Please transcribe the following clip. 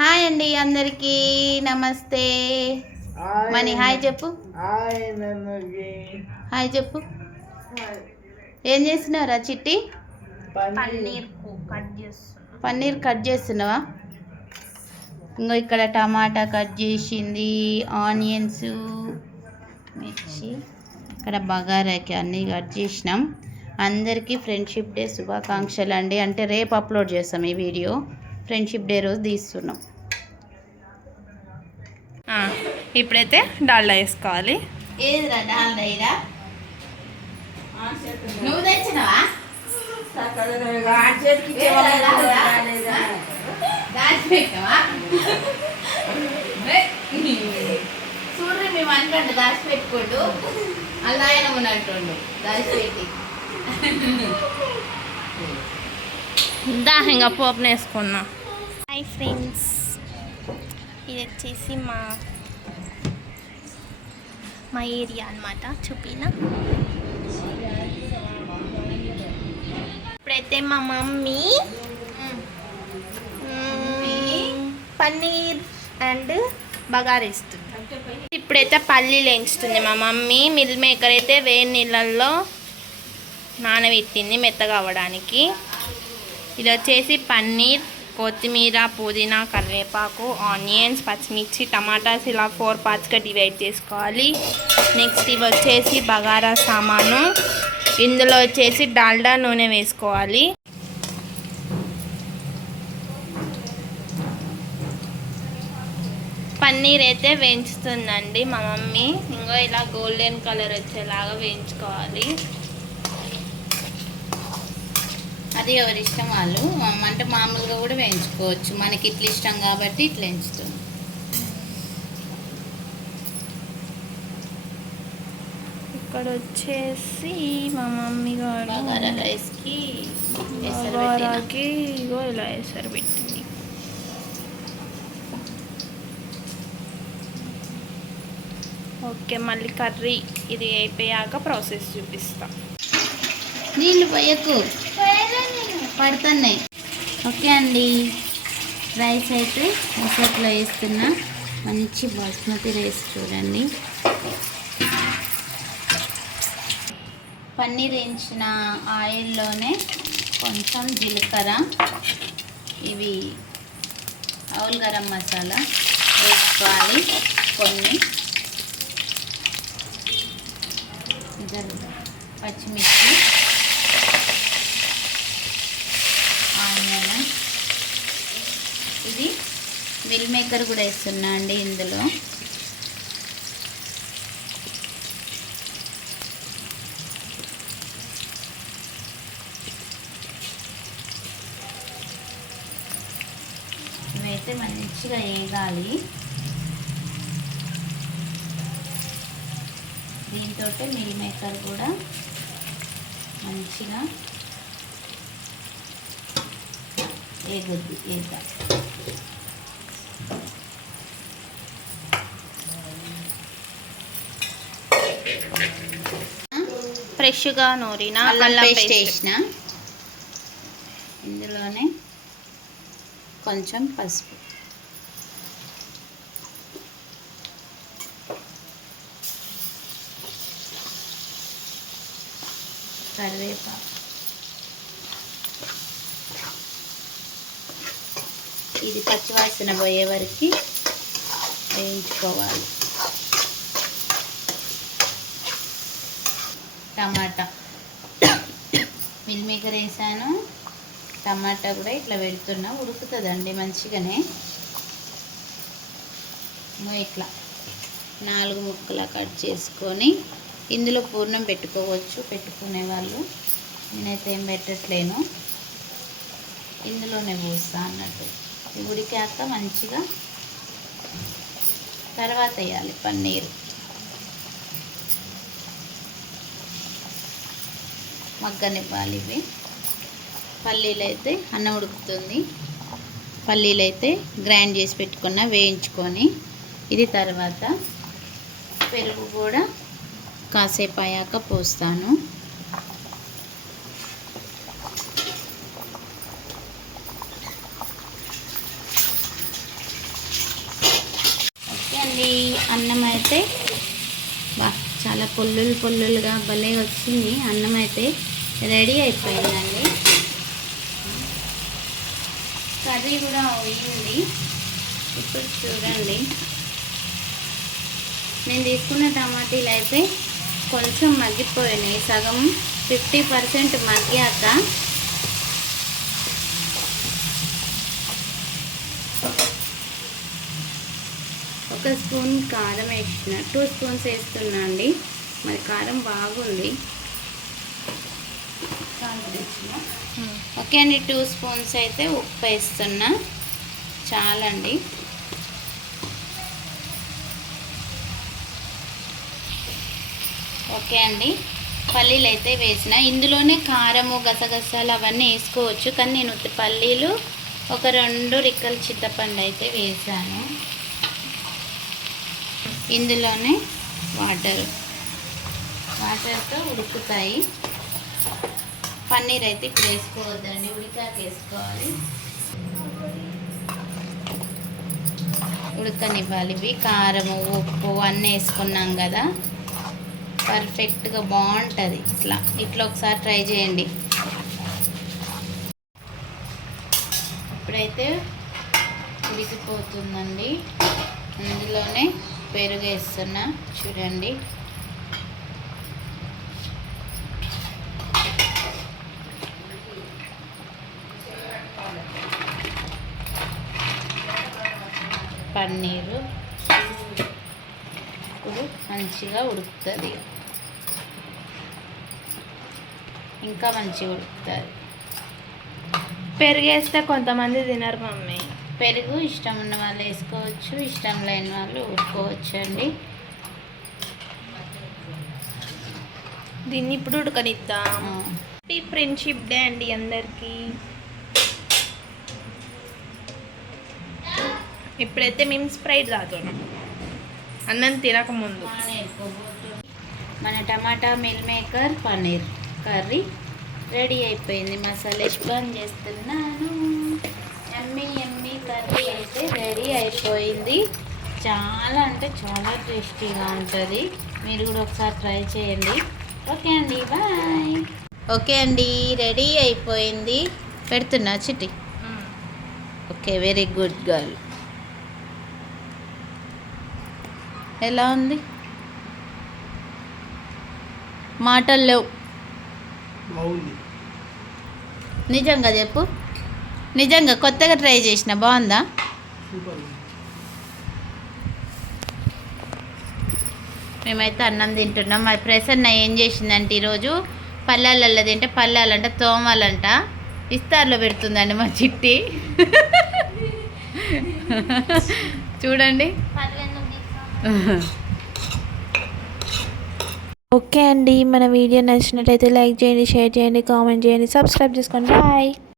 Hi అండి అందరికీ నమస్తే. మనీ హాయ్ చెప్పు. హాయ్ నన్నుకి. హాయ్ చెప్పు. ఏం చేస్తున్నావురా చిట్టి? పన్నీర్. కట్ చేస్తున్నా. పన్నీర్ కట్ చేస్తున్నావా? ఇంకో ఇక్కడ టమాటా కట్ చేసింది ఆనియన్స్ మిర్చి ఇక్కడ బగారాకి అన్నీ కట్ చేసినాం. అందరికీ ఫ్రెండ్షిప్ డే శుభాకాంక్షలు అండి అంటే రేపు అప్లోడ్ చేస్తాం ఈ వీడియో. ఫ్రెండ్షిప్ డే రోజు తీస్తున్నాం. ఆ, ఇప్పుడైతే డాల్డా వేసుకోవాలి. నువ్వు తెచ్చినవా? చూడ్రి మేము అనుకోండి దాచిపెట్టుకోండు అలా ఆయన ఉన్నట్టుండు. దాచిపెట్టి. దా ఇంకా హాయ్ ఫ్రెండ్స్ ఇది వచ్చేసి మా మా ఏరియా అనమాట చూపిన. ఇప్పుడైతే మా మమ్మీ పన్నీర్ అండ్ బగారేస్తుంది ఇప్పుడైతే పల్లీలు వేయించుతుంది మా మమ్మీ. మిల్ మేకర్ అయితే వేడి నీళ్ళల్లో నానబెట్టింది మెత్తగా అవ్వడానికి. ఇది వచ్చేసి పన్నీర్. కొత్తిమీర పుదీనా కరివేపాకు ఆనియన్స్ పచ్చిమిర్చి టమాటాస్ ఇలా ఫోర్ పార్ట్స్గా డివైడ్ చేసుకోవాలి. నెక్స్ట్ ఇవి వచ్చేసి బగారా సామాను. ఇందులో వచ్చేసి డాల్డా నూనె వేసుకోవాలి. పన్నీర్ అయితే వేయించుతుందండి మా మమ్మీ. ఇంకో ఇలా గోల్డెన్ కలర్ వచ్చేలాగా వేయించుకోవాలి. అది ఎవరి ఇష్టం వాళ్ళు? అంటే మామూలుగా కూడా వేయించుకోవచ్చు. మనకి ఇట్లా ఇష్టం కాబట్టి ఇట్లా వేయించుతాం. ఇక్కడ వచ్చేసి మా మమ్మీ గారు రైస్కి బగారాకి ఇగో ఇలా వేసారు పెట్టింది. ఓకే మళ్ళీ కర్రీ ఇది అయిపోయాక ప్రాసెస్ చూపిస్తా. నీళ్ళు పోయకు. పడుతున్నాయి. ఓకే అండి. రైస్ అయితే ఎసట్లో వేస్తున్నా. మంచి బాస్మతి రైస్ చూడండి. పన్నీర్ వేయించిన ఆయిల్లోనే కొంచెం జీలకర్ర ఇవి ఆవుల్ గరం మసాలా వేసుకోవాలి కొన్ని. పచ్చిమిర్చి ఆనియన్ ఇది మిల్ మేకర్ కూడా వేస్తున్నా అండి ఇందులో. ఇవైతే మంచిగా వేగాలి. దీంతో మిల్ మేకర్ కూడా మంచిగా వేగొద్ది వేద్దాం. ఫ్రెష్గా నూరిన అల్లం పేస్ట్ వేసిన ఇందులోనే కొంచెం పసుపు. కరివేపాకు. ఇది పచ్చివాసన పోయే వరకు వేయించుకోవాలి. టమాటా. మిల్ మేకర్ వేసాను. టమాటా కూడా ఇట్లా పెడుతున్నా. ఉడుకుతుందండి మంచిగానే. ఇట్లా నాలుగు ముక్కలా కట్ చేసుకొని ఇందులో పూర్ణం పెట్టుకోవచ్చు. పెట్టుకునే వాళ్ళు. నేనైతే ఏం పెట్టట్లేను. ఇందులోనే పోస్తా అన్నట్టు. ఉడికాక మంచిగా తర్వాత వేయాలి పన్నీరు. మగ్గనివ్వాలి ఇవి. పల్లీలు అయితే అన్నం ఉడుకుతుంది. పల్లీలు అయితే గ్రైండ్ చేసి పెట్టుకున్న వేయించుకొని. ఇది తర్వాత పెరుగు కూడా కాసేపు అయ్యాక పోస్తాను. అండి అన్నం అయితే బా చాలా పొల్లులు పొల్లులుగా భలే వచ్చింది. అన్నం అయితే రెడీ అయిపోయిందండి. కర్రీ కూడా అయింది ఇప్పుడు చూడండి. నేను తీసుకున్న టమాటీలు అయితే కొంచెం మగ్గిపోయినాయి. సగం ఫిఫ్టీ పర్సెంట్ మగ్గాక ఒక స్పూన్ కారం వేసిన టూ స్పూన్స్ వేస్తున్నా అండి. మరి కారం బాగుంది. ఓకే అండి టూ స్పూన్స్ అయితే ఉప్పు వేస్తున్నా. చాలండి. ఓకే అండి పల్లీలు అయితే వేసిన. ఇందులోనే కారము గసగసాలు అవన్నీ వేసుకోవచ్చు. కానీ నేను పల్లీలు ఒక రెండు రిక్కల చింతపండు అయితే వేసాను. ఇందులోనే వాటర్. వాటర్తో ఉడుకుతాయి. పన్నీర్ అయితే ఇప్పుడు వేసుకోవద్దండి ఉడికాక వేసుకోవాలి. ఉడకనివ్వాలి ఇవి కారం ఉప్పు అన్నీ వేసుకున్నాం కదా. పర్ఫెక్ట్గా బాగుంటుంది ఇట్లా. ఇట్లా ఒకసారి ట్రై చేయండి. ఇప్పుడైతే ఉడికిపోతుందండి అందులోనే పెరుగు వేస్తున్నా. చూడండి. పన్నీరు. ఇప్పుడు మంచిగా ఉడుకుతుంది. ఇంకా మంచిగా ఉడుకుతుంది. పెరిగేస్తే కొంతమంది తినరు మమ్మీ. పెరుగు ఇష్టం ఉన్న వాళ్ళు వేసుకోవచ్చు ఇష్టం లేని వాళ్ళు ఊరుకోవచ్చు అండి దీన్ని ఇప్పుడు ఉడకనిద్దాం. హ్యాపీ ఫ్రెండ్షిప్ డే అండి అందరికీ. ఇప్పుడైతే మేము స్ప్రైట్ తాగుతున్నాం. అన్నం తినకముందు. మన tomato meal maker paneer curry ready అయిపోయింది. మసాలా బంద్ చేస్తున్నాను. ఎమ్మి ఎమ్మి కర్రీ అయితే రెడీ అయిపోయింది. చాలా అంటే చాలా టేస్టీగా ఉంటుంది. మీరు కూడా ఒకసారి ట్రై చేయండి. ఓకే అండి బాయ్. ఓకే అండి రెడీ అయిపోయింది. పెడుతున్నా Chitti. Okay very good girl. ఎలా ఉంది? మాటలు లేవు. బాగుంది. నిజంగా చెప్పు. నిజంగా కొత్తగా ట్రై చేసిన బాగుందా? మేమైతే అన్నం తింటున్నాం. మా ప్రసన్న ఏం చేసిందంటే ఈరోజు పల్లెలలో తింటే పల్లెలంట తోమాలంట. ఇస్తార్లో పెడుతుందండి మా చిట్టి. చూడండి. ఓకే అండి మన వీడియో నచ్చినట్లయితే లైక్ చేయండి షేర్ చేయండి కామెంట్ చేయండి సబ్స్క్రైబ్ చేసుకోండి. బాయ్.